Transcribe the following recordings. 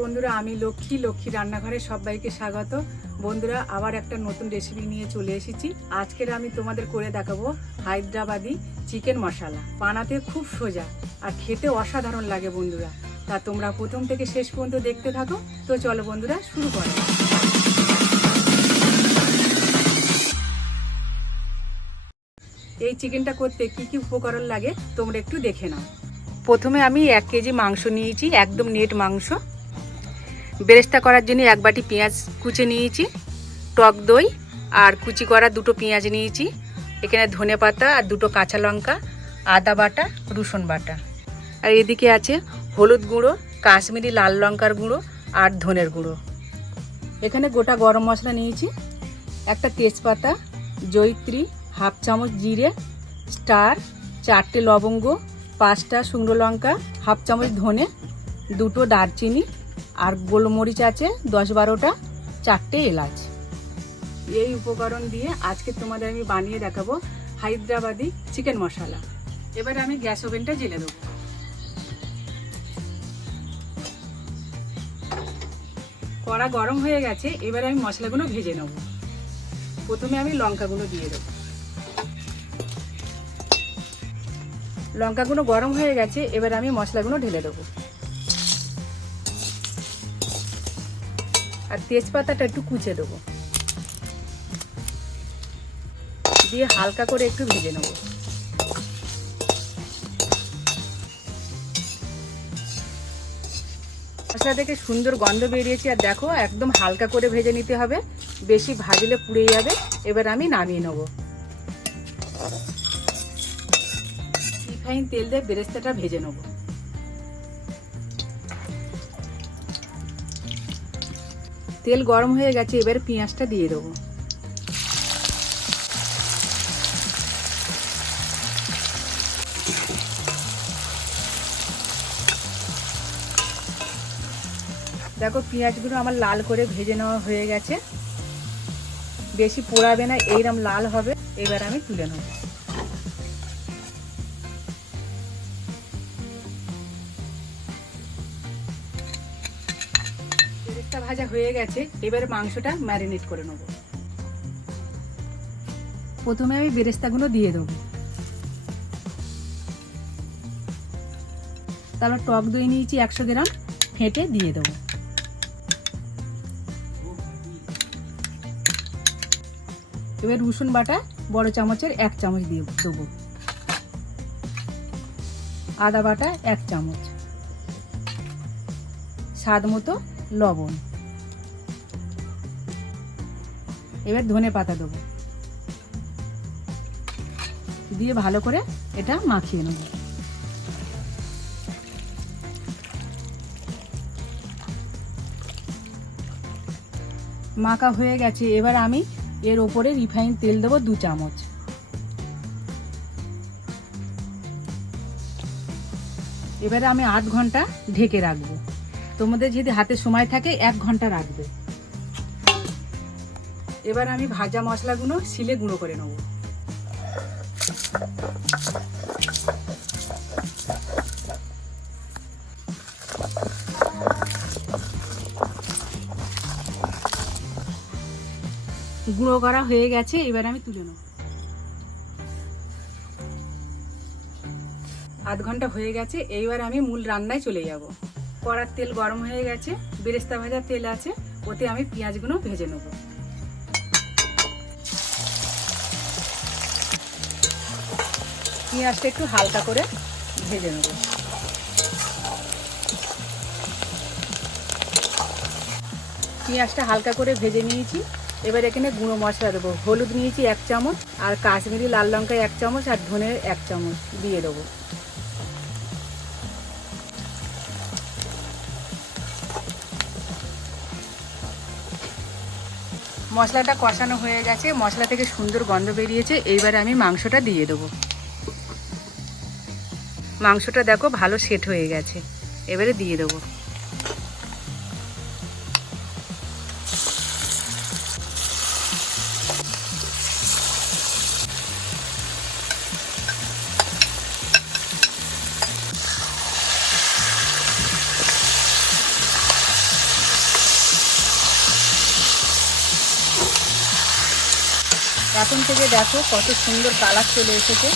বন্ধুরা, আমি লক্ষ্মী লক্ষ্মী রান্নাঘরে সবাইকে স্বাগত। বন্ধুরা, আবার একটা নতুন রেসিপি নিয়ে চলে এসেছি। আজকের আমি তোমাদের করে দেখাবো হায়দ্রাবাদি চিকেন মশলা। বানাতে খুব সোজা আর খেতে অসাধারণ লাগে বন্ধুরা। তা তোমরা প্রথম থেকে শেষ পর্যন্ত দেখতে থাকো। তো চলো বন্ধুরা, শুরু করো এই চিকেনটা করতে কি কি উপকরণ লাগে, তোমরা একটু দেখে নাও। প্রথমে আমি এক কেজি মাংস নিয়েছি, একদম নেট মাংস। বেরেস্তা করার জন্য এক বাটি পেঁয়াজ কুচে নিয়েছি, টক দই আর কুচি করা দুটো পেঁয়াজ নিয়েছি। এখানে ধনে পাতা আর দুটো কাঁচা লঙ্কা, আদা বাটা, রসুন বাটা। আর এদিকে আছে হলুদ গুঁড়ো, কাশ্মীরি লাল লঙ্কার গুঁড়ো আর ধনের গুঁড়ো। এখানে গোটা গরম মশলা নিয়েছি, একটা তেজপাতা, জয়িত্রী, হাফ চামচ জিরে, স্টার, চারটে লবঙ্গ পাঁচটা শুকনো লঙ্কা, হাফ চামচ ধনে, দুটো দারচিনি আর গোলমরিচ আছে, দশ বারোটা, চারটে এলাচ। এই উপকরণ দিয়ে আজকে তোমাদের আমি বানিয়ে দেখাবো হায়দ্রাবাদি চিকেন মশলা। এবার আমি গ্যাস ওভেনটা জেলে দেবো। কড়া গরম হয়ে গেছে, এবার আমি মশলাগুলো ভেজে নেব। প্রথমে আমি লঙ্কাগুলো দিয়ে দেবো। লঙ্কাগুলো গরম হয়ে গেছে, এবার আমি মশলাগুলো ঢেলে দেবো। আর তেজপাতাটা একটু কুচে দেবো। দিয়ে হালকা করে একটু ভেজে নেব। মশলা থেকে সুন্দর গন্ধ বেরিয়েছে, আর দেখো, একদম হালকা করে ভেজে নিতে হবে। বেশি ভাজলে পুড়ে যাবে, এবার আমি নামিয়ে নেব। রিফাইন তেল দিয়ে বেরেস্তাটা ভেজে নেব। তেল গরম হয়ে গেছে, এবার পেঁয়াজটা দিয়ে দেবো। দেখো পেঁয়াজগুলো আমার লাল করে ভেজে নেওয়া হয়ে গেছে। বেশি পোড়াবে না এইরকম লাল হবে, এবার আমি তুলে নেব। ভাজা হয়ে গেছে, এবারে মাংসটা ম্যারিনেট করে নেব। প্রথমে আমি বেরেস্তাগুলো দিয়ে দেবো। তারপর টক দই নিয়েছি একশো গ্রাম, ফেটে দিয়ে দেবো। এবার রসুন বাটা, বড় চামচের এক চামচ দিয়ে দেবো। আদা বাটা এক চামচ। স্বাদ মতো লবণ। এবার ধনে পাতা দেবো। দিয়ে ভালো করে এটা মাখিয়ে নেব। মাখা হয়ে গেছে, এবার আমি এর ওপরে রিফাইন তেল দেবো দু চামচ। এবারে আমি আধ ঘণ্টা ঢেকে রাখব। তোমাদের যদি হাতে সময় থাকে, এক ঘণ্টা রাখবে। এবার আমি ভাজা মশলাগুলো শিলে গুঁড়ো করে নেব। গুঁড়ো করা হয়ে গেছে, এবার আমি তুলে নেব। আধ ঘণ্টা হয়ে গেছে, এইবার আমি মূল রান্নায় চলে যাব। কড়ার তেল গরম হয়ে গেছে, বেরেস্তা ভাজার তেল আছে, ওতে আমি পেঁয়াজগুলো ভেজে নেব। পেঁয়াজটা একটু হালকা করে ভেজে নেব। পেঁয়াজটা হালকা করে ভেজে নিয়েছি। এবার এখানে গুঁড়ো মশলা দেবো। হলুদ নিয়েছি এক চামচ, আর কাশ্মীরি লাল লঙ্কা এক চামচ, আর ধনে এক চামচ দিয়ে দেবো। মশলাটা কষানো হয়ে গেছে। মশলা থেকে সুন্দর গন্ধ বেরিয়েছে। এইবারে আমি মাংসটা দিয়ে দেবো। মাংসটা দেখো ভালো সেট হয়ে গেছে। এবারে দিয়ে দেবো। এখন থেকে দেখো কত সুন্দর কালার চলে এসেছে।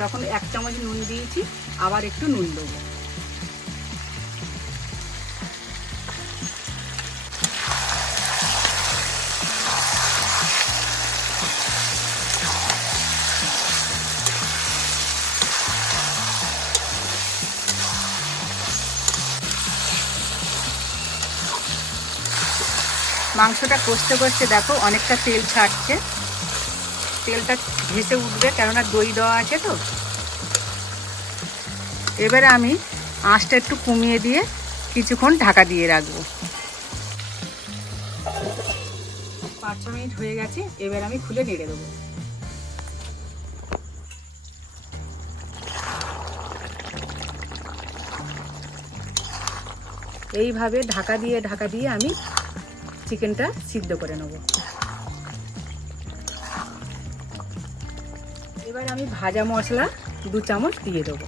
তখন এক চামচ নুন দিয়েছি, আবার একটু নুন দেবো। মাংসটা কষতে কষতে দেখো অনেকটা তেল ছাড়ছে। তেলটা ভেসে উঠবে, কেননা দই দেওয়া আছে তো। এবারে আমি আঁচটা একটু কমিয়ে দিয়ে কিছুক্ষণ ঢাকা দিয়ে রাখব। পাঁচ ছ মিনিট হয়ে গেছে, এবার আমি খুলে নেড়ে দেবো। এইভাবে ঢাকা দিয়ে ঢাকা দিয়ে আমি চিকেনটা সিদ্ধ করে নেব। এবার আমি ভাজা মশলা দু চামচ দিয়ে দেবো।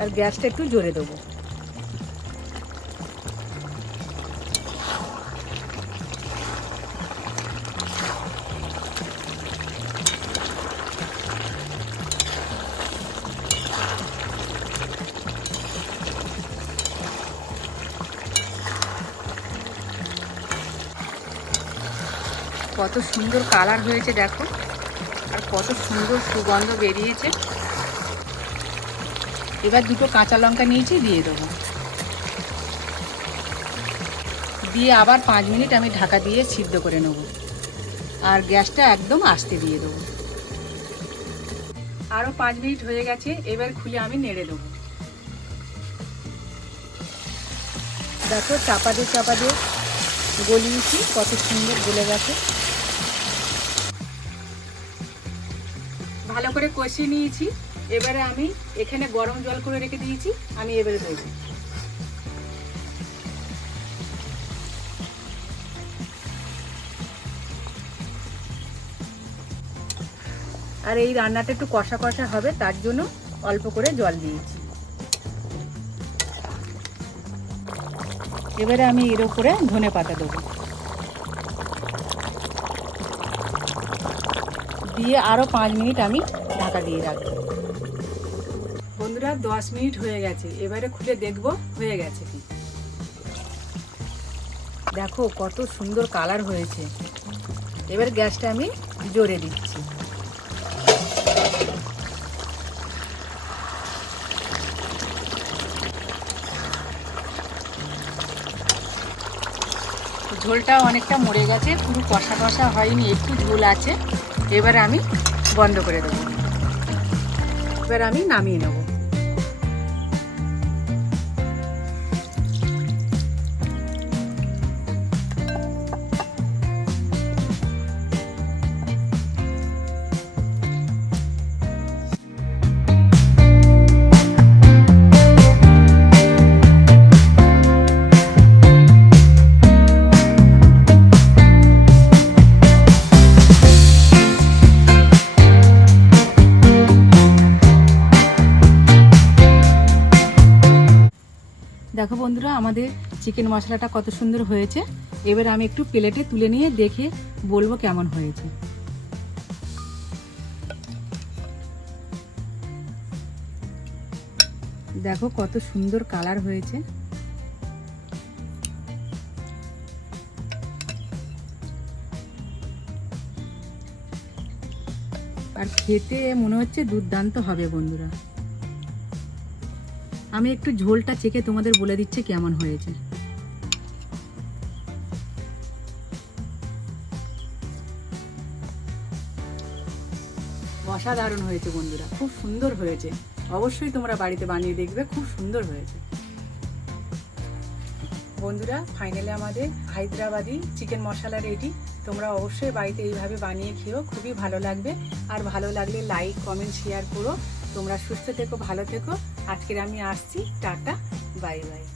আর গ্যাসটা একটু জোরে দেবো। কত সুন্দর কালার হয়েছে, দেখো। আর কত সুন্দর সুগন্ধ বেরিয়েছে। এবার দুটো কাঁচা লঙ্কা নিয়েছি, দিয়ে দেবো। দিয়ে আবার পাঁচ মিনিট আমি ঢাকা দিয়ে সিদ্ধ করে নেব। আর গ্যাসটা একদম আস্তে দিয়ে দেবো। আরও পাঁচ মিনিট হয়ে গেছে, এবার খুলে আমি নেড়ে দেবো। দেখো, চাপা দিয়ে চাপা দিয়ে গলিয়েছি, কত সুন্দর গলে গেছে। ভালো করে কষিয়ে নিয়েছি। এবারে আমি এখানে গরম জল করে রেখে দিয়েছি। আমি এবারে দেবো। আর এই রান্নাটা একটু কষা কষা হবে, তার জন্য অল্প করে জল দিয়েছি। এবারে আমি এর উপরে ধনে পাতা দেবো। দিয়ে আরও পাঁচ মিনিট আমি ঢাকা দিয়ে রাখব। বন্ধুরা, দশ মিনিট হয়ে গেছে। এবারে খুলে দেখব, হয়ে গেছে কি। দেখো, কত সুন্দর কালার হয়েছে। এবার গ্যাসটা আমি জোরে দিচ্ছি। ঝোলটা অনেকটা মরে গেছে, পুরো কষা কষা হয়নি, একটু ঝোল আছে। এবার আমি বন্ধ করে দেবো। এবার আমি নামিয়ে নেব। দেখো বন্ধুরা, আমাদের চিকেন মশলাটা কত সুন্দর হয়েছে। এবার আমি একটু প্লেটে তুলে নিয়ে দেখে বলব কেমন হয়েছে। দেখো কত সুন্দর কালার হয়েছে। আর খেতে মনে হচ্ছে দুর্দান্ত হবে বন্ধুরা। আমি একটু ঝোলটা চেকে তোমাদের বলে দিচ্ছি কেমন হয়েছে। অসাধারণ হয়েছে বন্ধুরা, খুব সুন্দর হয়েছে। অবশ্যই তোমরা বাড়িতে বানিয়ে দেখবে, খুব সুন্দর হয়েছে। বন্ধুরা ফাইনালে আমাদের হায়দ্রাবাদি চিকেন মশলা রেডি তোমরা অবশ্যই বাড়িতে এইভাবে বানিয়ে খেও খুবই ভালো লাগবে। আর ভালো লাগলে লাইক কমেন্ট শেয়ার করো। তোমরা সুস্থ থেকো, ভালো থেকো। আজকের আমি আসছি টাটা বাই বাই।